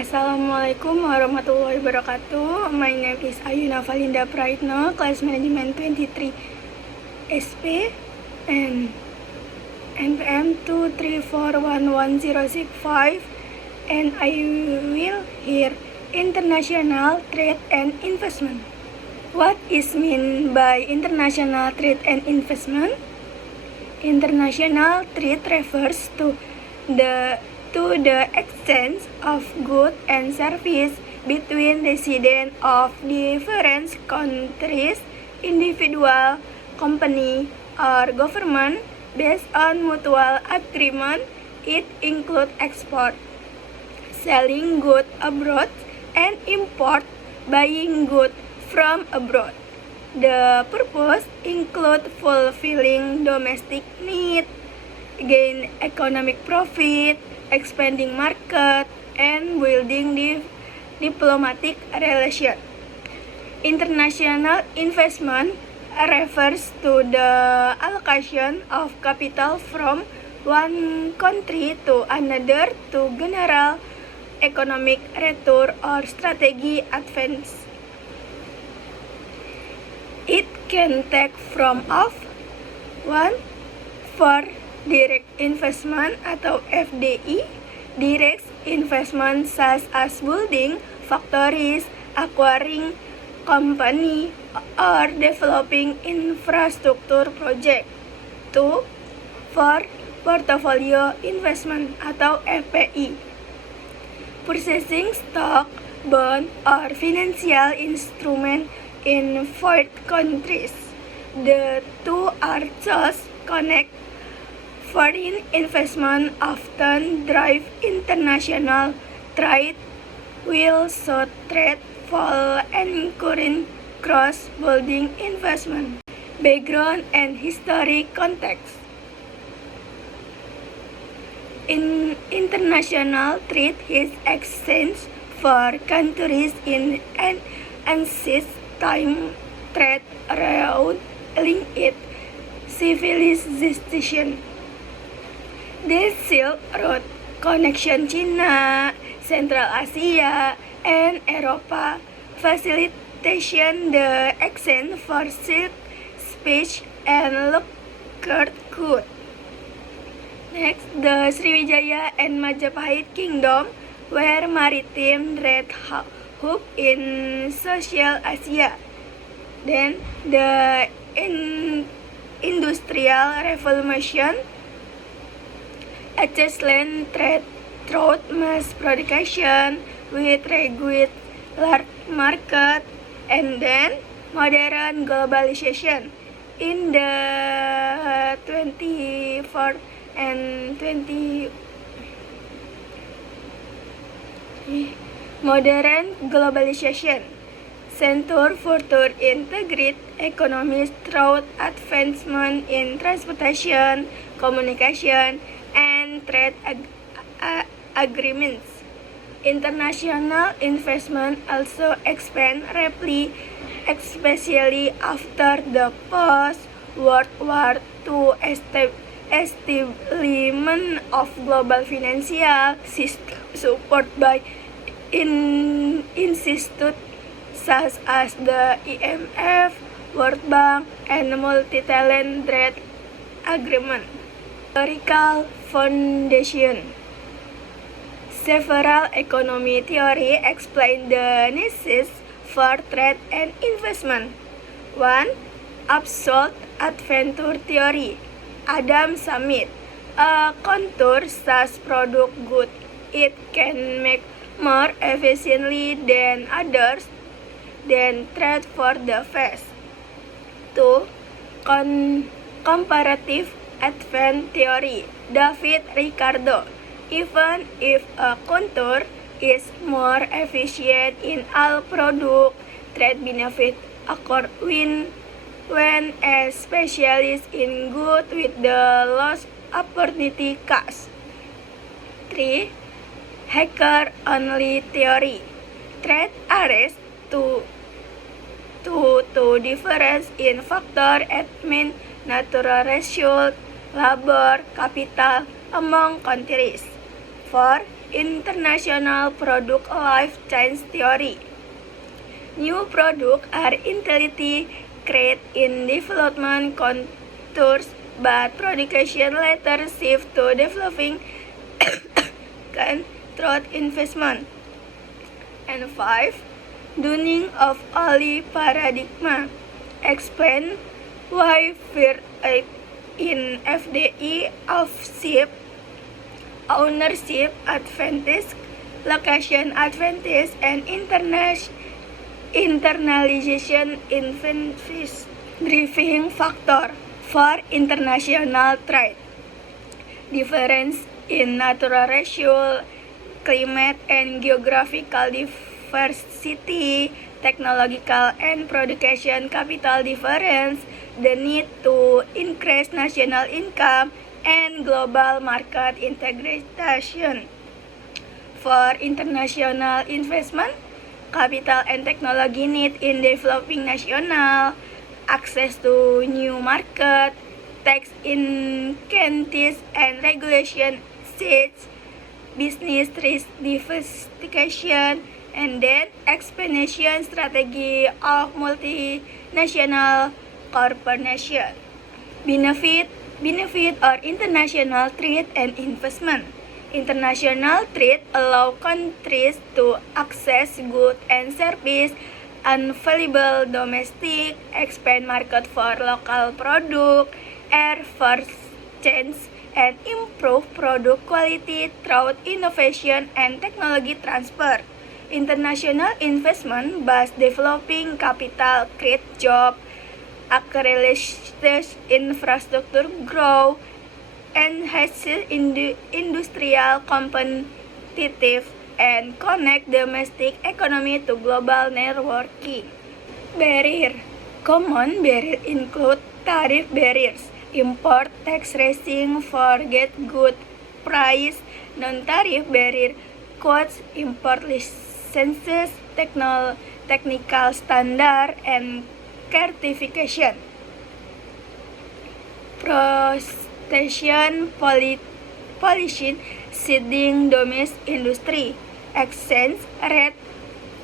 Assalamualaikum warahmatullahi wabarakatuh. My name is Ayuna Valinda Praitno, Class Management 23 SP and NPM 2341165, and I will hear international trade and investment. What is mean by international trade and investment? International trade refers to the exchange of goods and services between residents of different countries, individual, company, or government based on mutual agreement. It includes export, selling goods abroad, and import, buying goods from abroad. The purpose includes fulfilling domestic needs, gain economic profit, expanding market, and building diplomatic relations. International investment refers to the allocation of capital from one country to another to generate economic return or strategic advance. It can take form of 1. For direct investment atau FDI, direct investment such as building factories, acquiring company, or developing infrastructure project. 2. For portfolio investment atau FPI, purchasing stock, bond, or financial instrument in foreign countries. The two are just connect. Foreign investment often drive international trade, while so trade fall and encourage cross-border investment. Background and historic context. In international trade is exchange for countries in an ancient time. Trade around linked civilization. The Silk Road connection China, Central Asia, and Europa, facilitation the exchange for silk, spice, and lacquered goods. Next, the Sriwijaya and Majapahit Kingdom were maritime trade hub in Central Asia. Then, the Industrial Revolution achieved land trade through mass production with regulated market, and then modern globalization in the 24th and 20th. Modern globalization center further integrate economies through advancement in transportation, communication, and trade agreements. International investment also expand rapidly, especially after the post-World War II establishment of global financial system supported by institutes such as the IMF, World Bank, and multilateral trade agreement. Historical foundation. Several economy theory explain the needs for trade and investment. 1. Absolute advantage theory. Adam Smith. A contour such product good, it can make more efficiently than others, then trade for the best. 2. Comparative advantage theory. David Ricardo. Even if a contour is more efficient in all products, trade benefit occur when a specialist in good with the loss opportunity cost. 3. Hacker only theory. Trade arrests to difference in factor admin, natural resource, labor, capital among countries. 4. International Product Life Chain Theory. New products are intelligently created in development contours, but production later shift to developing controlled investment. And 5. Dunning of early paradigm. Explain why fear in FDI of shift ownership advantage, location advantage, and internalization advantage. Driving factor for international trade. Difference in natural ratio, climate and geographical diversity, technological and production capital difference, the need to increase national income, and global market integration. For international investment, capital and technology need in developing national, access to new market, tax incentives and regulation seats, business risk diversification, and then expansion strategy of multinational corporation. Benefit or international trade and investment. International trade allows countries to access goods and services unavailable domestic, expand market for local product, air exchange, and improve product quality through innovation and technology transfer. International investment by developing capital, create jobs, accelerates infrastructure growth, enhances industrial competitiveness, and connect domestic economy to global networking. Barrier. Common barriers include tariff barriers, import tax raising for get good price, non-tariff barrier, costs, import licenses, technical standard, and certification. Protection policy seeding domestic industry, exchange rate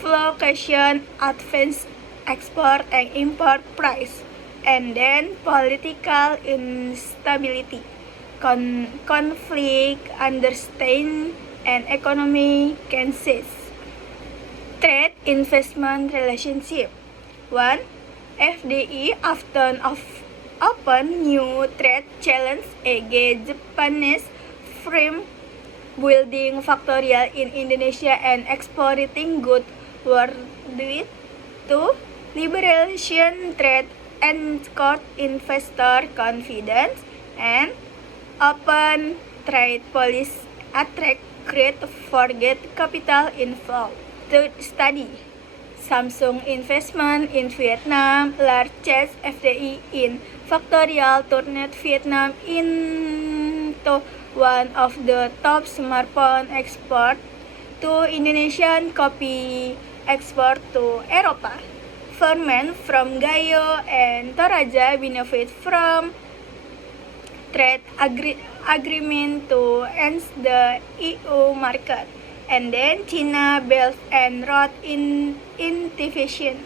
fluctuation, advance export and import price, and then political instability, conflict, understanding, and economic crisis. Trade investment relationship. 1. FDI often open new trade challenge against Japanese firms building factories in Indonesia and exporting goods worldwide. 2. Liberalization trade encourages investor confidence, and open trade policy attract great foreign capital inflow. Third study. Samsung investment in Vietnam, largest FDI in factorial turned Vietnam into one of the top smartphone export to Indonesian coffee export to Eropa. Firmen from Gayo and Toraja benefit from trade agreement to enter the EU market. And then China Belt and Road Initiative,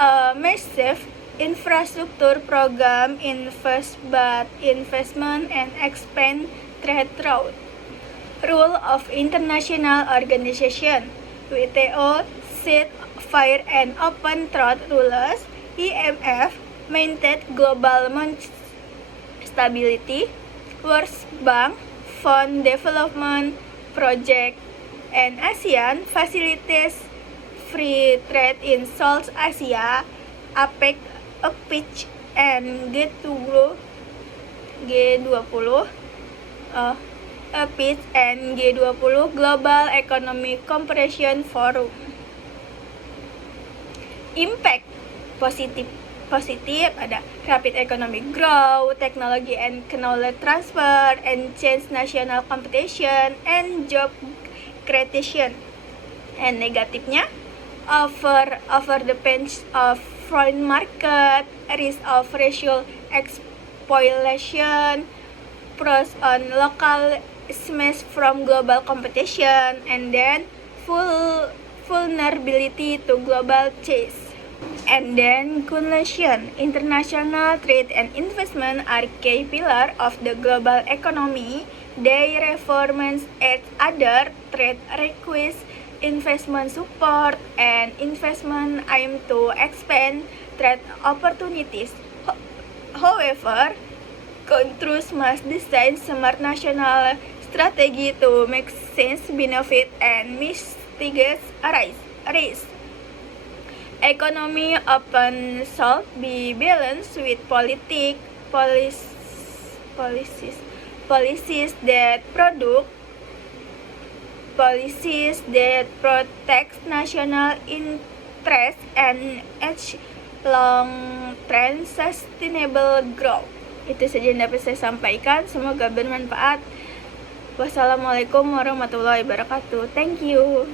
a massive infrastructure program invest both investment and expand trade route. Rule of international organization. WTO set fair and open trade rules. IMF maintained global stability. World Bank fund development project, and ASEAN facilitates free trade in South Asia, APEC, and G20, APEC and G20 Global Economic Cooperation Forum. Impact positif ada rapid economic growth, technology and knowledge transfer, and change national competition, and job creation. And negatifnya, over dependence of foreign market, risk of racial exploitation, pros on local smash from global competition, and then vulnerability to global change. And then conclusion, international trade and investment are key pillars of the global economy. They reformance each other, trade requires investment support, and investment aim to expand trade opportunities. However, countries must design smart national strategy to make sense, benefit, and mitigate risk. Economy often should be balanced with policies that protect national interests and achieve long-term sustainable growth. Itu saja yang dapat saya sampaikan. Semoga bermanfaat. Wassalamualaikum warahmatullahi wabarakatuh. Thank you.